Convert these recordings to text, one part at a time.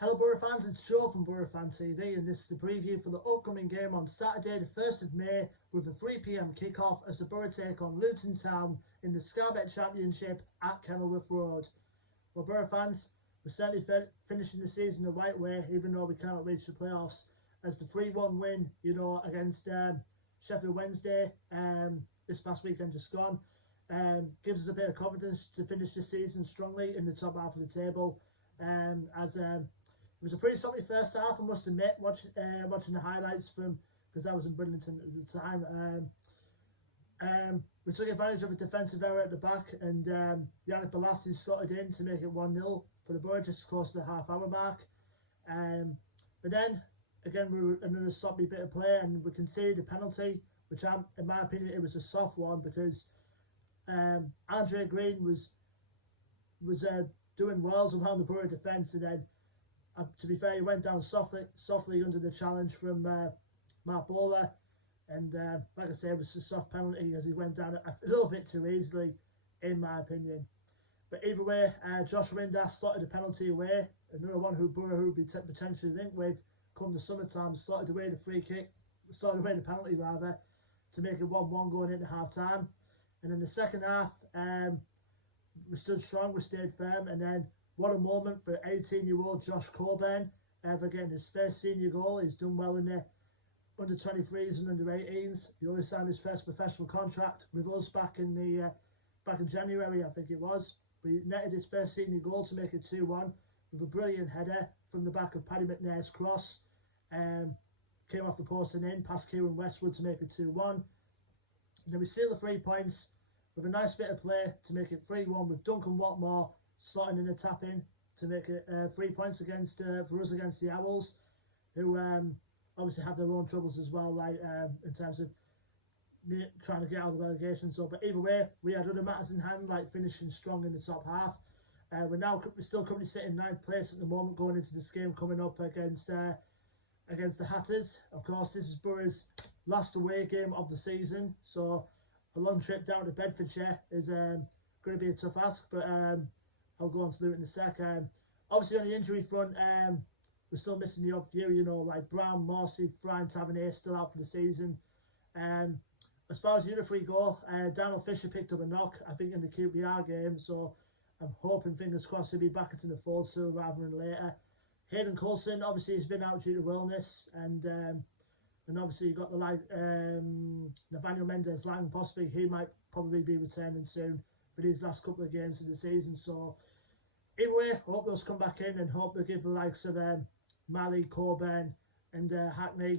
Hello Boro fans, it's Joe from Boro Fan TV and this is the preview for the upcoming game on Saturday the 1st of May with a 3 PM kickoff as the Boro take on Luton Town in the Scarbet Championship at Kenilworth Road. Well Boro fans, we're certainly finishing the season the right way even though we cannot reach the playoffs, as the 3-1 win against Sheffield Wednesday this past weekend just gone gives us a bit of confidence to finish the season strongly in the top half of the table. It was a pretty sloppy first half, I must admit, watching the highlights from, because I was in Bridlington at the time. We took advantage of a defensive error at the back and Yannick Balassi slotted in to make it 1-0 for the Boro just close to the half-hour mark. But then, again, we were another sloppy bit of play and we conceded a penalty, which in my opinion, it was a soft one because Andre Green was doing wells around the Boro defence, and then to be fair, he went down softly under the challenge from Mark Bowler, and like I say, it was a soft penalty as he went down a little bit too easily, in my opinion. But either way, Josh Windass slotted a penalty away, another one who Boro would be potentially linked with come the summertime, slotted away the penalty rather, to make it 1-1 going into half time. And in the second half, we stood strong, we stayed firm, and then what a moment for 18-year-old Josh Coburn for getting his first senior goal. He's done well in the under-23s and under-18s. He only signed his first professional contract with us back in January, I think it was. But he netted his first senior goal to make it 2-1 with a brilliant header from the back of Paddy McNair's cross. Came off the post and in, past Kieran Westwood to make it 2-1. And then we steal the 3 points with a nice bit of play to make it 3-1 with Duncan Watmore slotting in a tap in to make it 3 points against for us against the Owls, who obviously have their own troubles as well, like in terms of trying to get out of the relegation. So, but either way, we had other matters in hand, like finishing strong in the top half. We're still currently sitting 9th place at the moment, going into this game coming up against the Hatters. Of course, this is Boro's last away game of the season, so a long trip down to Bedfordshire is going to be a tough ask, but I'll go on to Luton in a sec. Obviously on the injury front, we're still missing the odd few, like Brown, Morsey, Fry and Tavernier still out for the season. As far as the other three go, Daniel Fisher picked up a knock, I think, in the QPR game, so I'm hoping, fingers crossed, he'll be back into the fold sooner rather than later. Hayden Coulson, obviously, has been out due to illness, and obviously you've got the Nathaniel Mendez-Lang, possibly, he might probably be returning soon for these last couple of games of the season. So either way, hope those come back in and hope they give the likes of Malley, Coburn and Hackney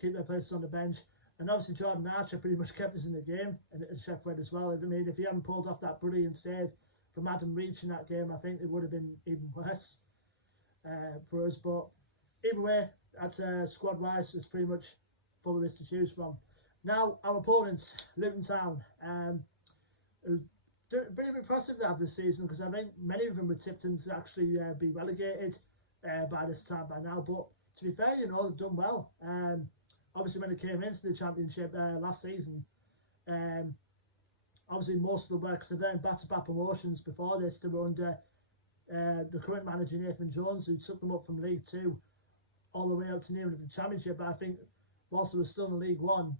keep their places on the bench. And obviously Jordan Archer pretty much kept us in the game, and Sheffield as well. I mean, if he hadn't pulled off that brilliant save from Adam Reach in that game, I think it would have been even worse for us. But either way, that's squad wise, it's pretty much full of us to choose from. Now our opponents, Luton Town, pretty impressive to have this season, because I think many of them were tipped in to actually be relegated by this time by now. But to be fair, they've done well. Obviously, when they came into the Championship last season, obviously most of the work, because they've done back-to-back promotions before this, they were under the current manager Nathan Jones, who took them up from League 2 all the way up to nearly the Championship. But I think whilst they were still in League 1,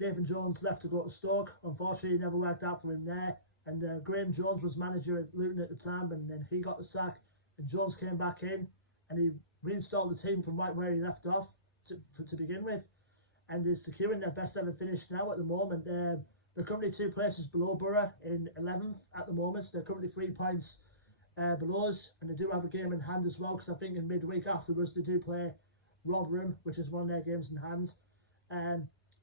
Nathan Jones left to go to Stoke. Unfortunately, it never worked out for him there. And Graham Jones was manager at Luton at the time, and then he got the sack. And Jones came back in, and he reinstalled the team from right where he left off to begin with. And is securing their best ever finish now at the moment. They're currently 2 places below Boro in 11th at the moment. So they're currently 3 points below us, and they do have a game in hand as well, because I think in midweek afterwards they do play Rotherham, which is one of their games in hand.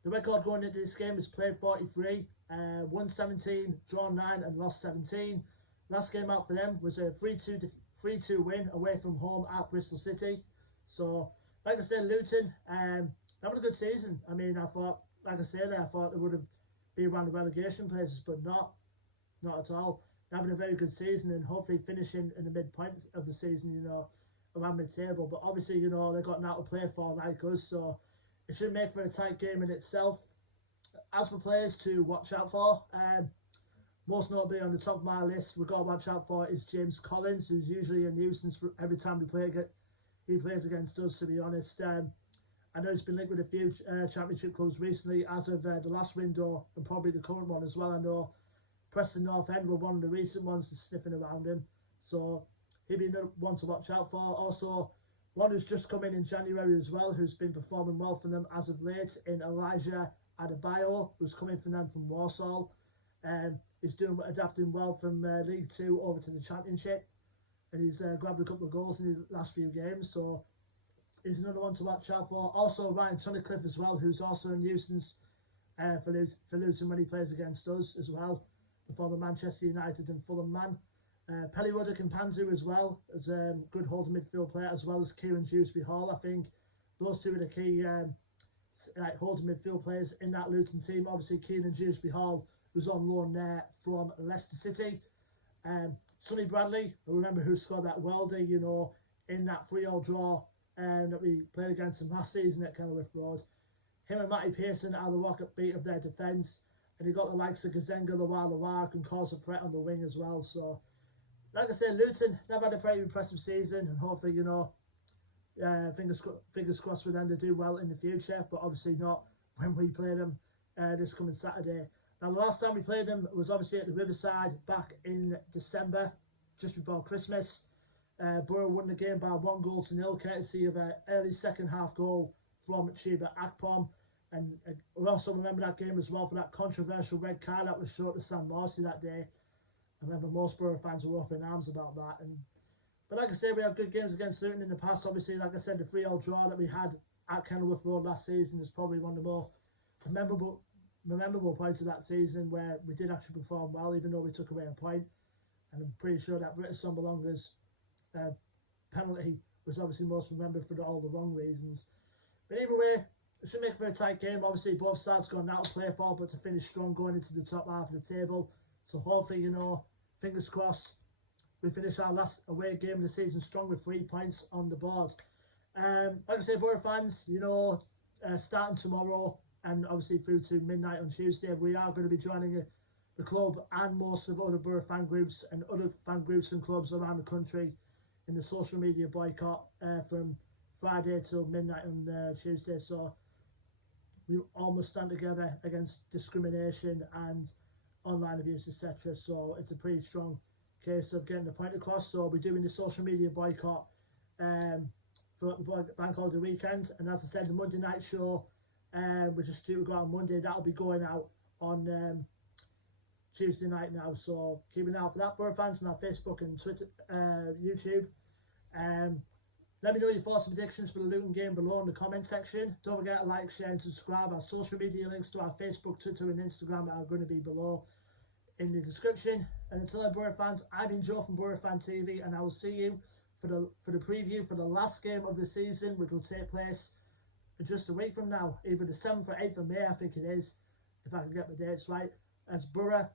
The record going into this game is played 43, won 17, drawn 9 and lost 17. Last game out for them was a 3-2 win away from home at Bristol City. So, like I said, Luton, having a good season. I mean, I thought, like I said, I thought they would have been around the relegation places, but not at all. They're having a very good season and hopefully finishing in the midpoint of the season, around mid-table. But obviously, they've got now to play for like us, so it should make for a tight game in itself. As for players to watch out for, Most notably on the top of my list, we've got to watch out for is James Collins, who's usually a nuisance every time he plays against us, to be honest. I know he's been linked with a few championship clubs recently, as of the last window and probably the current one as well. I know Preston North End were one of the recent ones to sniffing around him, so he'd be one to watch out for. Also, one who's just come in January as well, who's been performing well for them as of late, in Elijah Adebayo, who's coming from them from Warsaw. He's adapting well from League 2 over to the Championship, and he's grabbed a couple of goals in his last few games, so he's another one to watch out for. Also, Ryan Tunnicliffe as well, who's also a nuisance for Luton when he plays against us as well, the former Manchester United and Fulham man. Pellywood Kimpanzu as well, as a good holding midfield player, as well as Kieran Dewsbury Hall. I think those two are the key holding midfield players in that Luton team. Obviously, Kieran Dewsbury Hall was on loan there from Leicester City. Sonny Bradley, I remember, who scored that worldie, you know, in that 3-3 draw that we played against them last season at Kenilworth Road. Him and Matty Pearson are the rocket beat of their defence, and he got the likes of Gazenga, Lawar, can cause a threat on the wing as well. So, like I said, Luton, they've had a pretty impressive season, and hopefully, you know, fingers crossed for them to do well in the future, but obviously not when we play them this coming Saturday. Now, the last time we played them was obviously at the Riverside back in December, just before Christmas. Boro won the game by 1-0, courtesy of an early second half goal from Chiba Akpom. And we also remember that game as well for that controversial red card that was showed to Sam Morsey that day. I remember most Boro fans were up in arms about that. But like I said, we had good games against Luton in the past. Obviously, like I said, the 3-3 draw that we had at Kenilworth Road last season is probably one of the more memorable points of that season, where we did actually perform well, even though we took away a point. And I'm pretty sure that British Sombalonga's penalty was obviously most remembered for all the wrong reasons. But either way, it should make for a tight game. Obviously, both sides got now to play for, but to finish strong going into the top half of the table. So hopefully, you know, fingers crossed, we finish our last away game of the season strong with 3 points on the board. Like I say, Boro fans, you know, starting tomorrow and obviously through to midnight on Tuesday, we are going to be joining the club and most of other Boro fan groups and other fan groups and clubs around the country in the social media boycott from Friday till midnight on Tuesday. So we all must stand together against discrimination and online abuse, etc. So it's a pretty strong case of getting the point across. So we're doing the social media boycott for the bank holiday weekend, and as I said, the Monday night show, which is due to go out on Monday, that'll be going out on Tuesday night now. So keep an eye out for that, Boro fans, on our Facebook and Twitter, YouTube. Let me know your thoughts and predictions for the Luton game below in the comment section. Don't forget to like, share and subscribe. Our social media links to our Facebook, Twitter and Instagram are going to be below in the description. And until then, Boro fans, I've been Joe from Boro Fan TV, and I will see you for the preview for the last game of the season, which will take place in just a week from now, either the 7th or 8th of May, I think it is, if I can get the dates right, as Boro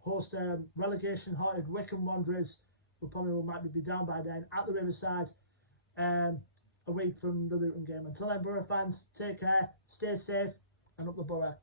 host relegation-haunted Wycombe Wanderers, who might be down by then, at the Riverside, a week from the Luton game. Until then, Boro fans, take care, stay safe, and up the Boro.